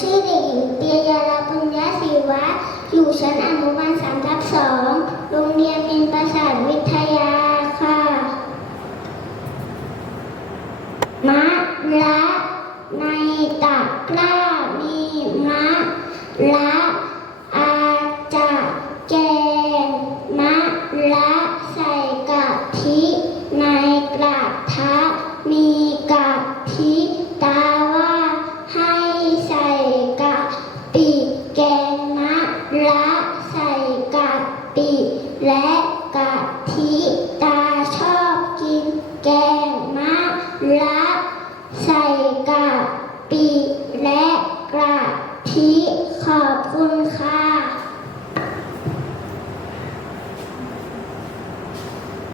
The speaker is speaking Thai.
ชื่อเด็กหญิงเปียยาลาปุญญาศิวะ อยู่ชั้นอนุบาลสามทับสองโรงเรียนมินประสาทวิทยาค่ะ มะละในตะกร้ามีมะละ ระใส่กะปิ และกะทิตาชอบกินแกงมะระใส่กะปิ และกะทิขอบคุณค่ะ